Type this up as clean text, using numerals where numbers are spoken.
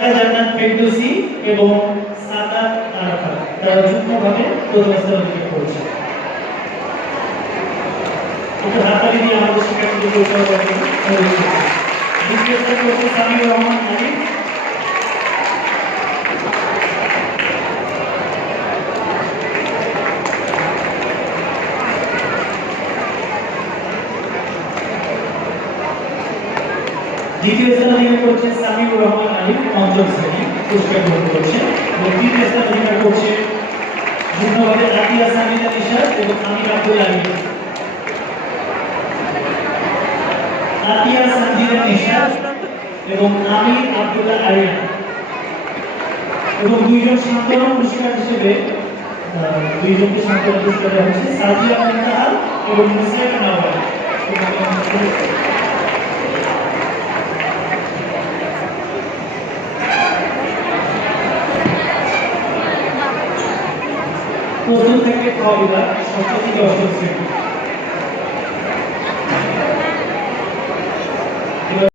জান্নাত ফেরদৌসী এবং সাদাত আরাফাত তারা যুগ্মভাবে প্রথম স্থান অধিকার করেছে। একটু হাততালি দিয়ে আমাদের শিক্ষার্থীদের উৎসাহ করার জন্য অনুরোধ করছি। দ্বিতীয় স্থান করেছে সামিউর রহমান আলিফ। দ্বিতীয় স্থান অধিকার করছে সামিউর রহমান আলিফ, পঞ্চম শ্রেণী, পুরস্কার গ্রহণ করছে। এবং তৃতীয় স্থান অধিকার করছে যুগ্মভাবে আতিয়া সামিদা নিশাত এবং আমির আব্দুল আলিম। আতিয়া সামিদা নিশাত এবং আমির আব্দুল্লাহ আরিয়ান। এবং দুইজন সান্ত্বনা পুরস্কার হিসেবে দুইজনকে সান্ত্বনা পুরস্কার দেওয়া হচ্ছে, সাজিয়া মুনতাহার এবং মুসাইফ নাওয়াল। প্রথম থেকে খ বিভাগ, ষষ্ঠ থেকে অষ্টম শ্রেণী।